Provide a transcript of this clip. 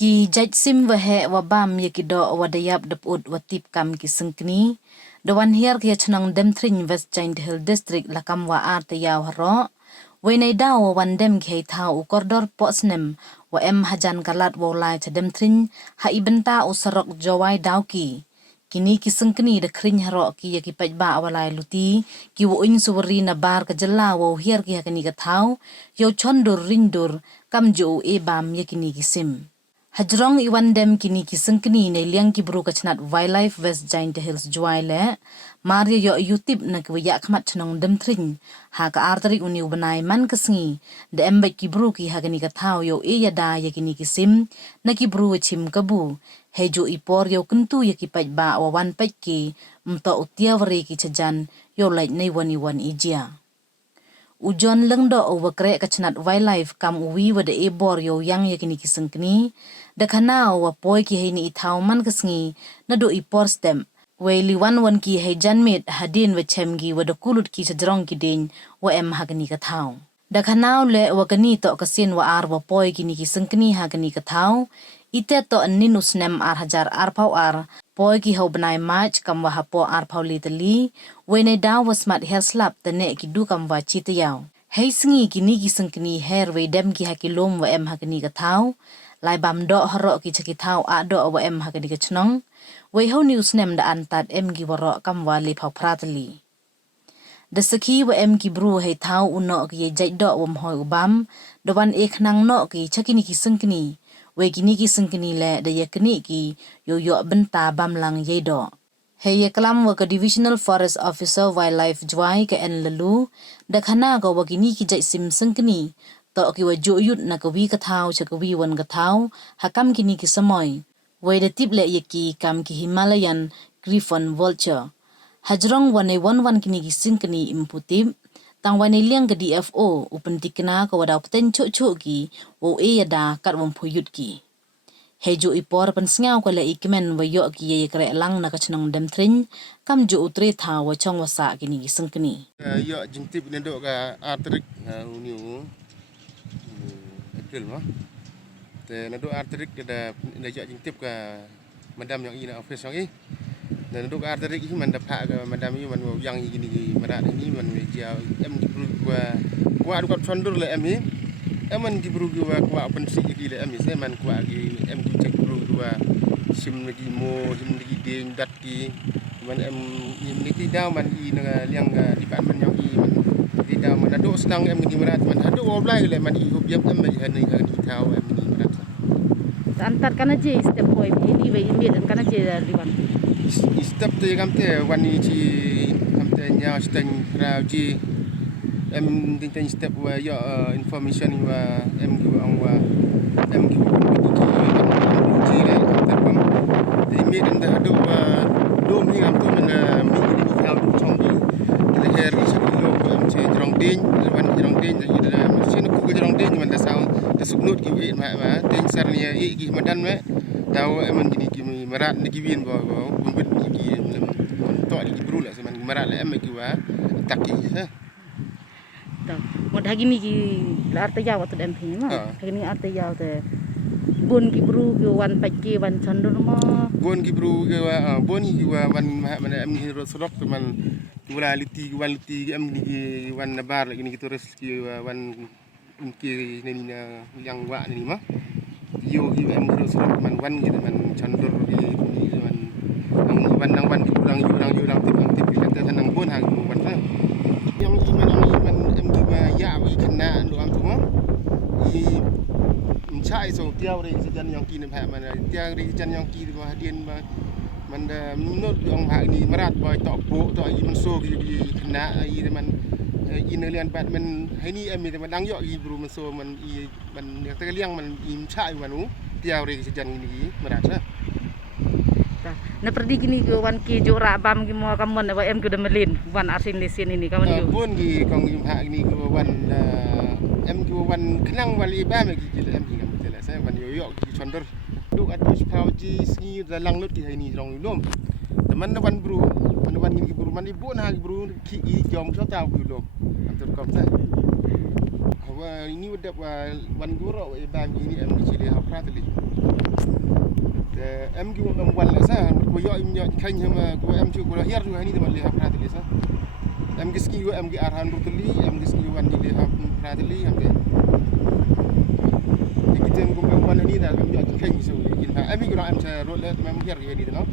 Ki jaj sim wahe wabam yakido wadayap daput watip kam ki Syngkni. Dawan hiar ki chnong Demthring West Giant Hill District la kamwa tayaaw haro. Wenay daw wandem ki thao ukordor posnem wa hajan kalat walai cha Demthring ha ibenta usarok jawai daw ki. Kini ki Syngkni da kring haro ki yaki pajba awalai luti ki wuin suwari na bar ka jala wa hiar ki hakani ka thao yo chondur rindur kam jo bam yakini ki sim. Hajrong iwandem kini ki Syngkni na liang ki bro kachnat wildlife West Giant Hills juai le Maria yo YouTube na kwaya khamat chnong Demthring ha ka artari uni ubanai man kasngi de embek ki bro ki hagani ka thao yo yada yakini ki sim na ki bro chim kabu hejo ipor yo kentu yaki pajba wawan pajki mto utiawari ki chajan yo like nei wani ijia. Ujon lengdo wakre kachnat wildlife kam uwi wada ebor yo yang yakini ki Syngkni da kanao wa poi ki heini ithau man kasngi na do ipor stem we liwan ki hejan mit hadin wa chemgi wada kulut ki chajrong ki din wa hagani ka thau da kanao le wa kani to kasin wa wa poi ki ni ki Syngkni hagani ka thau ite to ninus nem hajar pau poi ki ho banai mach kam wa hapo pau litali we ne daw was mat her slap tane ki du kam wa chitayaw hei sngi ki ni ki Syngkni her we dem ki hakilom wa hagani ka thau lai bam do haro ki chaki thau do wa hagani ka chnong we ho news nem da antat ki waro kam wa le phau pratali da saki wa ki bru hei thau uno ki jai do wam hoi ubam dowan ekhnang no ki chaki ni ki Syngkni we kini ki Syngkni le da yakni ki yo benta bamlang yedo hei yaklam wa ka divisional forest officer wildlife jwai ka lalu da khana ka wa kini ki jai sim Syngkni to ki wa yut na ka wi ka thau cha ka wi wan ka thau hakam kini ki samoy we da tip le yaki kam ki Himalayan griffon vulture hajrong wane wan kini ki Syngkni imputip tang wane liang ka DFO upentikna ka wada pten chu ki wo yada kat wam phuyut ki hejo ipor pan sngaw ko le ikmen wa yo ki ye kre lang na ka chnong Demthring kam jo utre tha wa chong wasa kini ki Syngkni yo jingtip ne do ka artrik uniu april ma te ne do artrik da yo jingtip ka madam yang ina office yang dan do ka artrik hi man da pha ka madam yu man yang gini marat ini man we ja dibru kwa do ka chondur le hi man dibru kwa pensi ki le se man kwa ki cek bru sim lagi mo sim lagi ding dat ki man ni ki daw man i na liang department yang i man ki daw man do sedang ni marat man do oblai le man i hobiap ni hani thau ni marat antar kana je step boy ini we imit kana je liwan step te kamte wani ci kamte nya steng rauji ting step wa ya information wa ki ang wa ki ci le terpam de mi den da do do mi am to man mi ni khau du chong bi le her ci lo ko am ci jrong ding wan jrong ding da sin ku ko jrong ding man da saw da suknut ki wi ma ting sarnia i ki madan me taw gini ki marat ni ki win bo bumbit ni ki to ki bru la seman marat la ki wa takki ha mod hagini ki tayaaw to dem phini ma hagini tayaaw te bon ki bru ki wan pajki wan chandur ma bon ki bru ki wa bon ki wa wan man ni ro sorok man wala liti wan liti ni ki wan bar la ni ki terus ki wan ki ni na yang wa ni ma yo ki ro sorok man wan ki man chandur ki man ang wan ki kurang tip ki kata nang bon ha wan sa yang man ki wa ya wi khna lo am tu mo i chai so tiaw ri jan yang ki ne pha man tiang ri jan yang ki ba dien ba man da not yang ha ni marat ba to po to i man so ki khna i man in lian bat man hai ni mi man dang yo i bru man so man i man ta liang man im chai manu tiaw ri jan ni marat sa na perdi gini ko wan ki jora bam ki mo kamon wa ki de melin wan asin lisin ini kawan yo bon ki kong im ha ni ko wan ki wan knang wali ba me ki le ki ngam tela sa wan yo ki chondor du atus phau ji sngi da lang lut ki hai ni rong lom de man wan bru man ni bru man ni bon ha bru ki i jom so taw ki lom antur kom sa wa ini udah wan guru ba ni ki le ha pratli em ki em wal sa ko yo em yo kany hama ko em chu ko hier ju hani de mal ha prat li sa em giski yo em gi arhan rutli em giski wan ni ha prat li am de kitem ko em wan ni da em yo kany so in ha em gi ro em cha ro le em hier ye di no